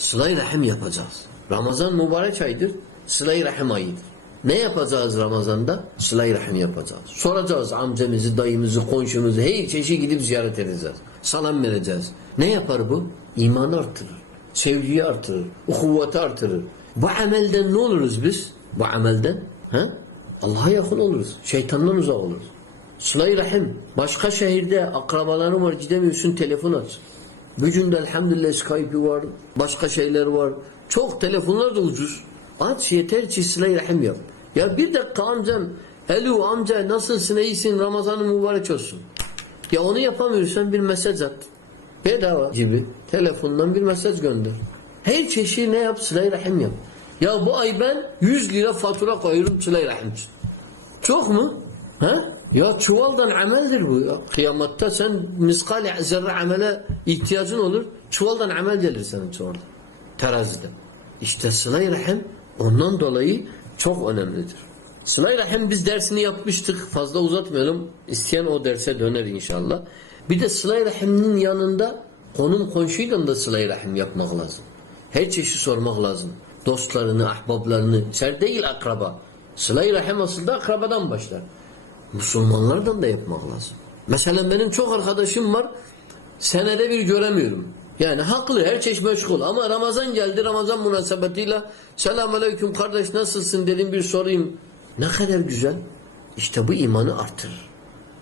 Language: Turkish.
Sıla-i Rahim yapacağız. Ramazan mübarek aydır. Sıla-i Rahim ayıdır. Ne yapacağız Ramazan'da? Sıla-i Rahim yapacağız. Soracağız amcamızı, dayımızı, komşumuzu, her çeşit gidip ziyaret edeceğiz. Salam vereceğiz. Ne yapar bu? İmanı artırır. Sevgiyi artırır. Uhuvveti artırır. Bu amelden ne oluruz biz? Bu amelden ha? Allah'a yakın oluruz. Şeytandan uzak oluruz. Sıla-i Rahim. Başka şehirde akrabaların var gidemiyorsun telefon aç. Bugün de elhamdülillah Skype'i var. Başka şeyler var. Çok telefonlar da ucuz. Aç yeter ki sıla-i rahim yap. Ya bir dakika amcam. Alo amca nasılsın iyisin Ramazanın mübarek olsun. Ya onu yapamıyorsan bir mesaj at. Bedava gibi. Telefondan bir mesaj gönder. Her çeşit ne yap? Sıla-i rahim yap. Ya bu ay ben 100 lira fatura koyuyorum sıla-i rahim için. Çok mu? Ha? Ya çuvaldan ameldir bu ya. Kıyamatta sen miskal zerre amele ihtiyacın olur. Çuvaldan amel gelir senin orada. Terazide. İşte sıla-i rahim ondan dolayı çok önemlidir. Sıla-i rahim biz dersini yapmıştık. Fazla uzatmayalım. İsteyen o derse döner inşallah. Bir de sıla-i rahimin yanında konum komşuyla da sıla-i rahim yapmak lazım. Her çeşit sormak lazım. Dostlarını, ahbablarını. Ser değil akraba. Sıla-i rahim aslında akrabadan başlar. Müslümanlardan da yapmak lazım. Mesela benim çok arkadaşım var. Senede bir göremiyorum. Yani haklı her çeşit meşgul ama Ramazan geldi Ramazan münasebetiyle selam aleyküm kardeş nasılsın dedim bir sorayım. Ne kadar güzel. İşte bu imanı artırır.